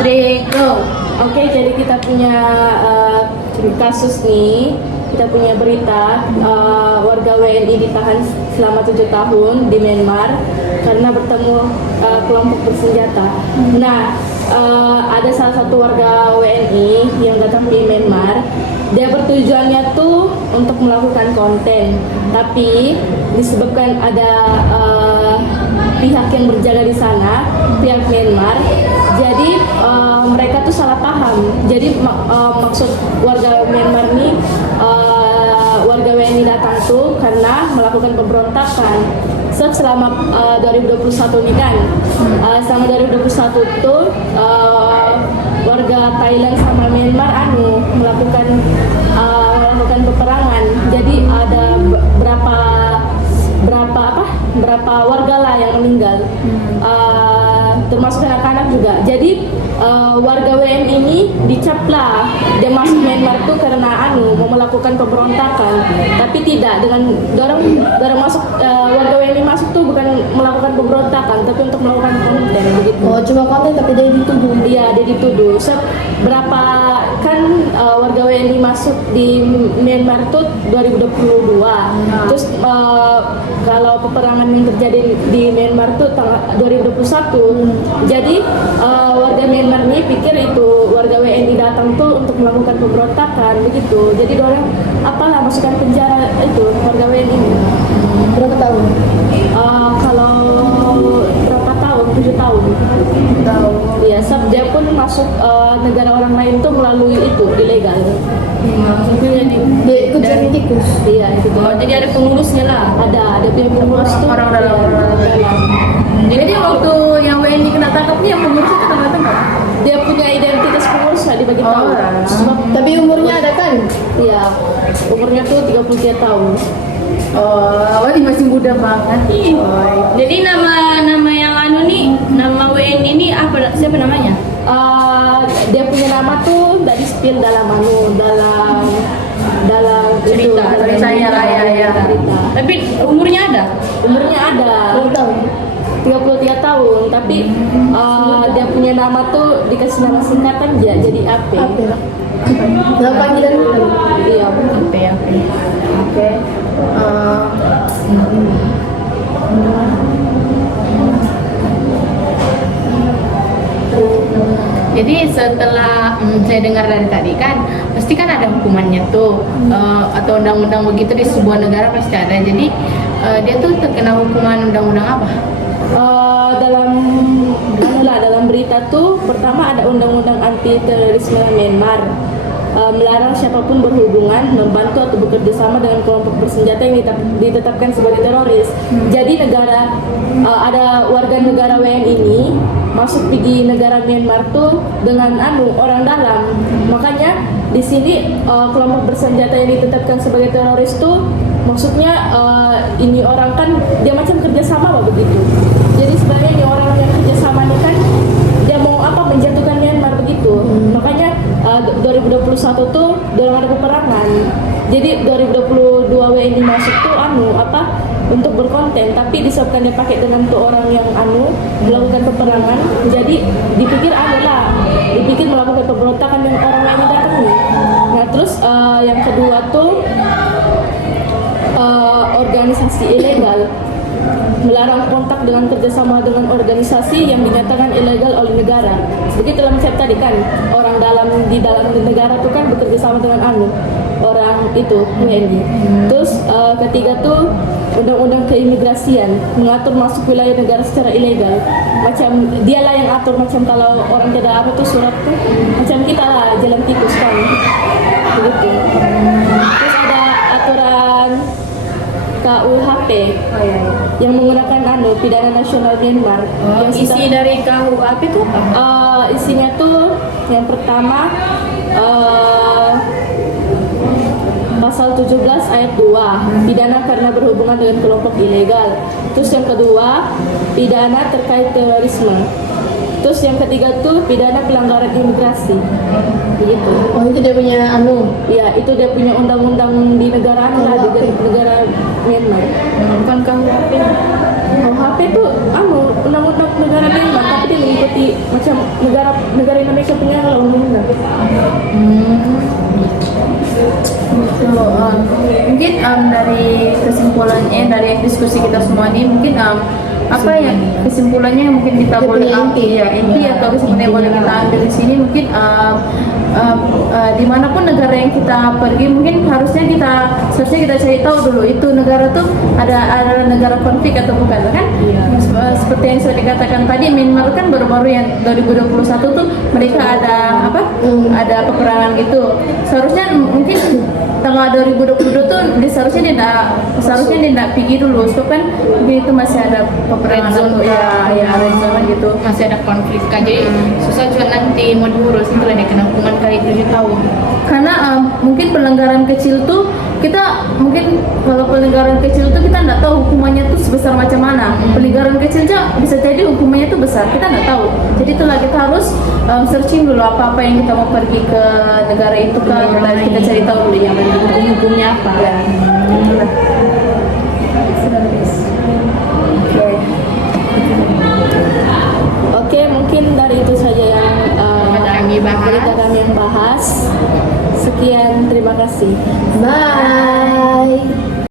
3, go. Oke, jadi kita punya kasus nih, kita punya berita warga WNI ditahan selama 7 tahun di Myanmar karena bertemu kelompok bersenjata. Nah, ada salah satu warga WNI yang datang di Myanmar. Dia bertujuannya tuh untuk melakukan konten, tapi disebabkan ada pihak yang berjaga di sana, pihak Myanmar. Jadi mereka tuh salah paham. Jadi maksud warga Myanmar nih, warga WNI datang tuh karena melakukan pemberontakan. Selama 2021 ini kan, selama 2021 tuh warga Thailand sama Myanmar melakukan peperangan. Jadi ada berapa warga lah yang meninggal, termasuk anak-anak juga. Jadi warga WM ini dicap lah dia masuk Myanmar tuh karena mau melakukan pemberontakan, tapi tidak, dengan dorong masuk, warga WM ini masuk tuh bukan melakukan pemberontakan tapi untuk melakukan konten begitu. Oh, cuma konten tapi dia dituduh. Iya, dia dituduh. Berapa kan warga WNI masuk di Myanmar tuh 2022. Terus kalau peperangan yang terjadi di Myanmar tuh tahun 2021. Jadi warga Myanmar ini pikir itu warga WNI datang tuh untuk melakukan pemberontakan begitu. Jadi orang apalah masukkan penjara itu warga WNI ini. Berapa tahun? Kalau berapa tahun? 7 tahun. Iya, dia pun masuk negara orang lain tuh melalui itu ilegal. Dia ikut jadi tikus. Iya, itu. Jadi ada pengurusnya lah. Ada punya pengurus tuh. Orang dalam. Jadi waktu yang WNI kena tangkap nih, yang pengurusnya kena tangkap. Dia punya identitas pengurus lah dibagi tahu. Tapi umurnya ada kan? Iya, umurnya tuh 33 tahun. Oh, ini masih muda banget nih. Jadi nama yang nama WNI ini apa? Siapa namanya? Dia punya nama tuh nggak di-spill dalam Cerita, tulisannya lah ya. Cerita. Tapi umurnya ada? Umurnya ada. Berapa tahun? 33 tahun, tapi dia punya nama tuh dikasih nama singkatan jadi AP. Nama panggilan itu? Iya, Oke. Jadi setelah saya dengar dari tadi kan, pasti kan ada hukumannya tuh, atau undang-undang begitu di sebuah negara pasti ada. Jadi dia tuh terkena hukuman undang-undang apa? Dalam berita tuh pertama ada undang-undang anti terorisme Myanmar, melarang siapapun berhubungan, membantu atau bekerja sama dengan kelompok bersenjata yang ditetapkan sebagai teroris. Jadi ada warga negara WNI ini masuk di negara Myanmar tuh dengan orang dalam. Makanya di sini kelompok bersenjata yang ditetapkan sebagai teroris tuh maksudnya ini orang kan dia macam kerjasama begitu. Jadi sebenarnya ini orang yang kerjasama ini kan dia mau menjatuhkan Myanmar begitu. Makanya 2021 tuh dorong ada peperangan. Jadi 2022 WNI masuk tuh untuk berkonten, tapi disebabkan dia pakai dengan tuh orang yang melakukan peperangan. Jadi dipikir dipikir melakukan pemberontakan yang orang WNI datang nih. Nah terus yang kedua tuh organisasi ilegal, melarang kontak dengan kerjasama dengan organisasi yang dinyatakan ilegal oleh negara. Begitu dalam chat tadi kan, orang di dalam negara tuh kan bekerja sama dengan orang itu WNI. Terus ketiga tuh undang-undang keimigrasian, mengatur masuk wilayah negara secara ilegal. Macam dialah yang atur, macam kalau orang tidak surat tuh, macam kita lah jalan tikus kan. Begitu. Terus ada aturan KUHP yang menggunakan pidana nasional Myanmar. Isi dari KUHP itu apa? Isinya tuh yang pertama pasal 17 ayat 2, pidana karena berhubungan dengan kelompok ilegal. Terus yang kedua, pidana terkait terorisme. Terus yang ketiga tuh pidana pelanggaran imigrasi. Begitu. Oh, itu dia punya Iya, itu dia punya undang-undang di negara di negara Myanmar. Bukan KUHP. KUHP itu undang-undang negara Myanmar, tapi dia mengikuti macam negara negara Indonesia punya kalau undang-undang. So, mungkin dari kesimpulannya dari diskusi kita semua ini mungkin apa ya kesimpulannya yang mungkin kita boleh ambil ya inti atau kesimpulan yang boleh kita ambil di sini mungkin dimanapun negara yang kita pergi mungkin seharusnya kita cari tahu dulu itu negara tuh ada negara konflik atau bukan kan seperti yang sudah dikatakan tadi Myanmar kan baru-baru yang 2021 tuh mereka ada ada peperangan gitu seharusnya mungkin tanggal 2022 tuh seharusnya dia tidak pergi dulu sebab kan mungkin itu masih ada peperangan atau ya red zone gitu masih ada konflik kan jadi susah juga nanti mau diurus itu lah dia kena hukuman kali 7 tahun karena mungkin pelanggaran kecil tuh kita mungkin kalau pelanggaran kecil tuh kita nggak tahu hukumannya tuh sebesar macam mana pelanggaran kecil aja bisa jadi hukumannya tuh besar kita nggak tahu jadi itulah kita harus searching dulu apa yang kita mau pergi ke negara itu kan kita cari tahu dulu yang hukumnya apa ya. Oke, mungkin dari itu saja yang kami bahas. Sekian, terima kasih. Bye.